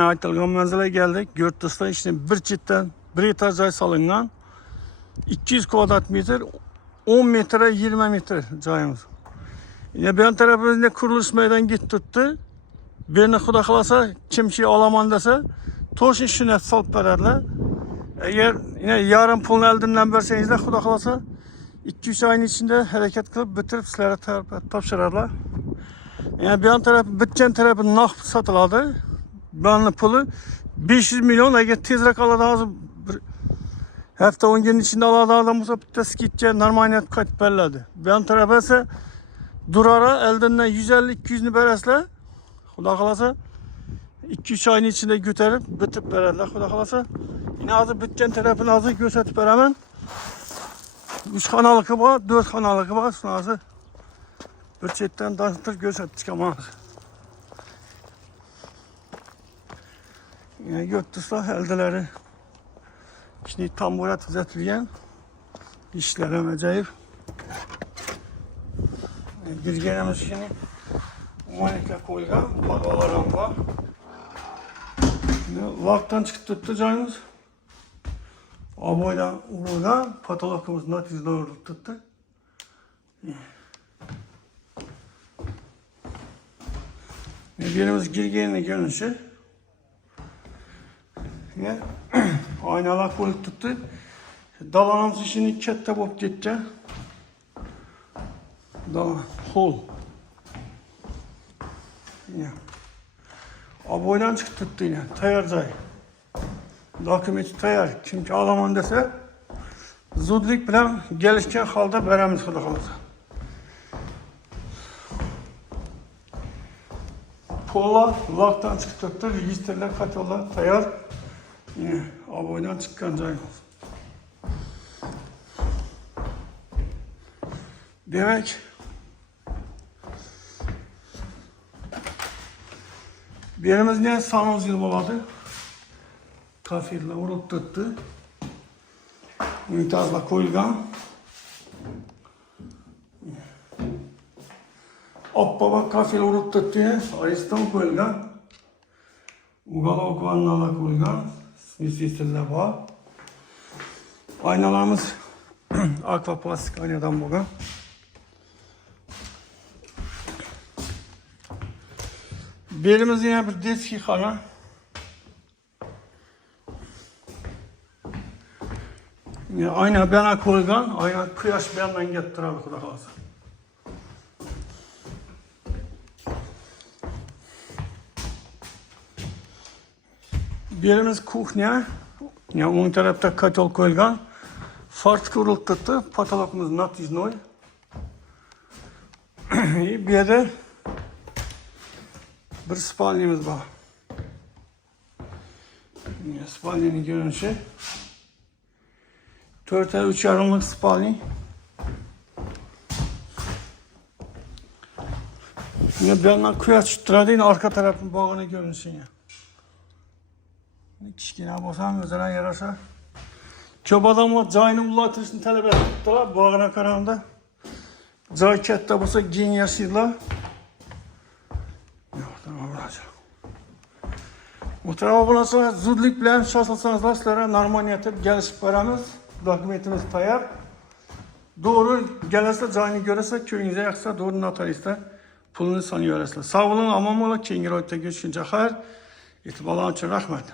aytilgan manzilga geldik. Yurtdışda işte bir chetdan bir etaj joy solingan. 200 kvadrat metr, 10 metre 20 metre joyimiz. Yine ben tarafımızda kuruluş meydan git tuttu. Beni Xudo xolasa kimchi olaman desa, to'shin shuni solib beradilar. Eğer yine yarım pulni eldimden bersengizler Xudo xolasa 2-3 ayın içinde hareket kılıp bitirip sizlere topşırarlar. Yani bir an tarafı bitken tarafı naq satılады. Benim pulu 500 milyon eğer tezrek aladığınız hafta 10 gün içinde aladığınız olsa bitesi gideceği normaliyet katıp belirledi. Ben tarafı ise durara eldinden 150-200'ünü beresle Xudo xolasa 2-3 ayın içinde götürüp bitip verirler Xudo xolasa. Yine azı bitken tarafını azı gösterip veremem. 3 kanalıkı var, 4 kanalıkı var. Sonra azı bir çetten tanıtır gösterdik ama. Yine Yurtdışda eldeleri şimdi tamburat düzeltilgen işlerim acayip. Girgenimiz şimdi manikle koyulgan padalarım var. Vaktan çıkıp tuttu joyimiz. Aboydan uğrulgan patologimiz natijada uğrulub tuttu. Birimiz girgenini görünüşü. Aynalar koyup tuttu. Dalanımız şimdi katta bo'lib ketdi. Dalan, hol. Aboydan çıkıp tuttu yine. Tayar joy. Dokumenti tayar. Kimki olaman desa, zudlik bilan gelishgan holda beramiz Xudo xolasa. Pollar laktan çıkıp tuttu. Registrler, katalolar tayar. Yine aboydan çıkan joy. Demek birimiz ne sanımız yıl boladı. Kafirle uğrulub tuttu. Unitazla koyulgan. Oppaba kafir uğrulub tuttu. Ariston koyulgan. Ugalok vannalar koyulgan. Sisirler var. Aynalarımız akvaplastik aynadan bo'lgan. Belimiz yine bir detskiy xona. Ayna bana koygan, ayna quyosh bu yandan kelib turadi Xudo xolasa. Belimiz kuxnya, o'ng tarafda kotol qo'yilgan. Fartga urilib turibdi, patologimiz natijnoy. Bu yerda bir spalnimiz var. Spalninin görünüşü. 4'e 3 yarımlık spalni. Yine bir yandan kuyaş tutturadu, yine arka tarafın bağını görünsün ya. Kichkina bo'lsam o'zlariga yarasha. Ko'p odamlar joyni ulatishni talab etibdilar, bağına qaraganda. Joy katta bo'lsa keng yashaydilar. Muhterem obunachilar, zudlik bilan shoshilsangizlar sizlarga normaliyat deb kelishib beramiz. Dokumentimiz tayyor. Doğru gelirse joyni ko'rasa, ko'nglingiz yoqsa, doğru notariusda pulini sanaverasizlar. Sog' bo'ling, omon bo'ling, keyingi ro'yxatda görüşguncha xayr. E'tiborlaringiz uchun rahmat.